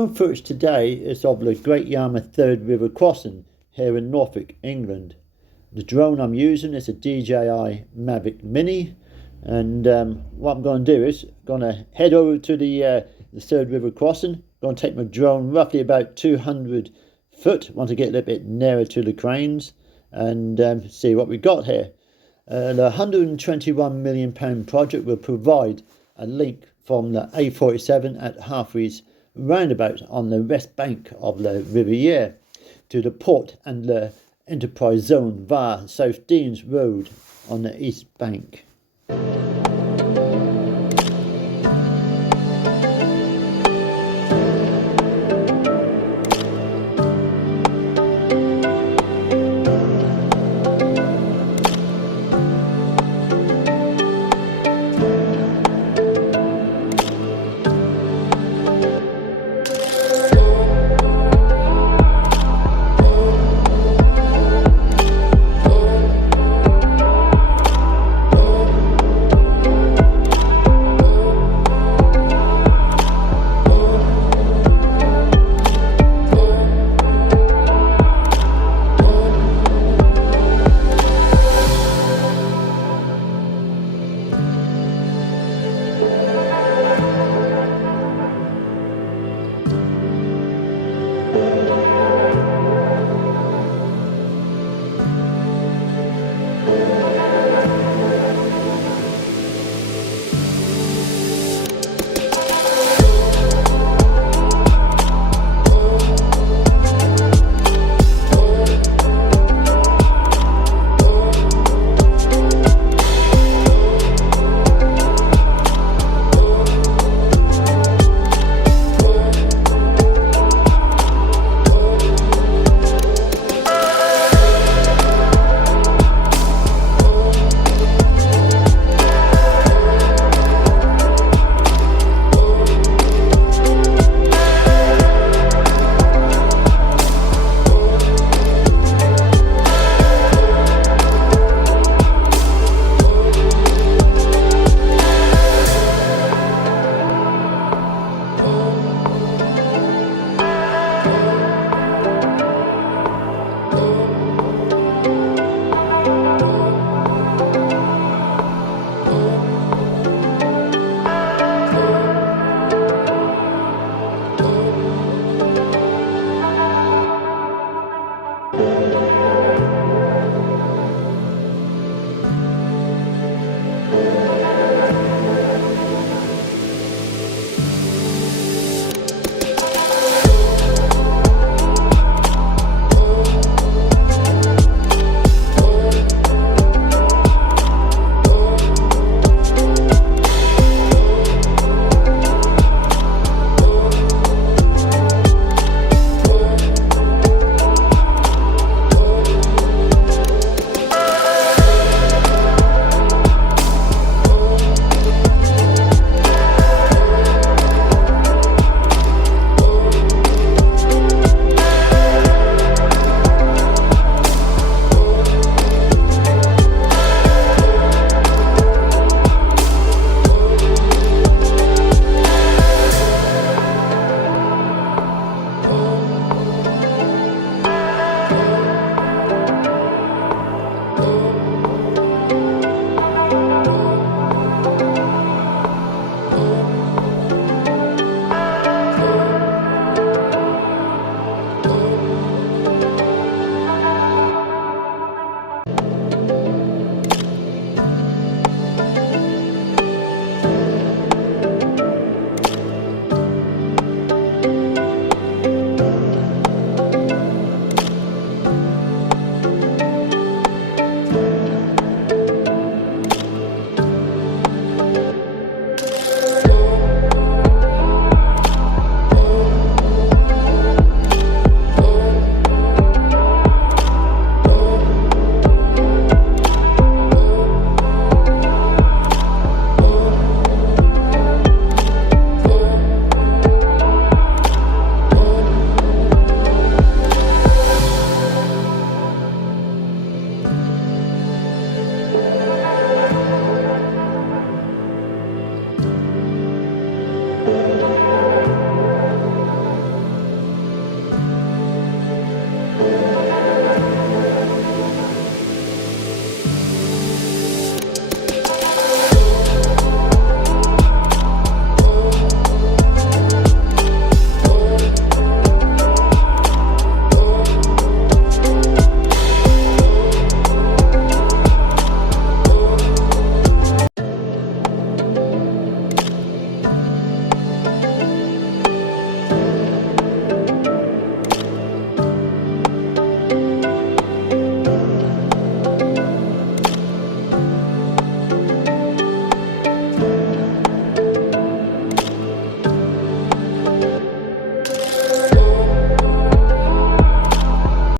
Drone footage today is of the Grate Yarmouth Third River Crossing here in Norfolk, England. The drone I'm using is a DJI Mavic Mini, and what I'm going to do is going to head over to the Third River Crossing. Going to take my drone roughly about 200 foot. Want to get a little bit nearer to the cranes and see what we got here. The £121 million project will provide a link from the A47 at Harfrey's roundabout on the west bank of the River Yare to the port and the enterprise zone via South Deans Road on the east bank.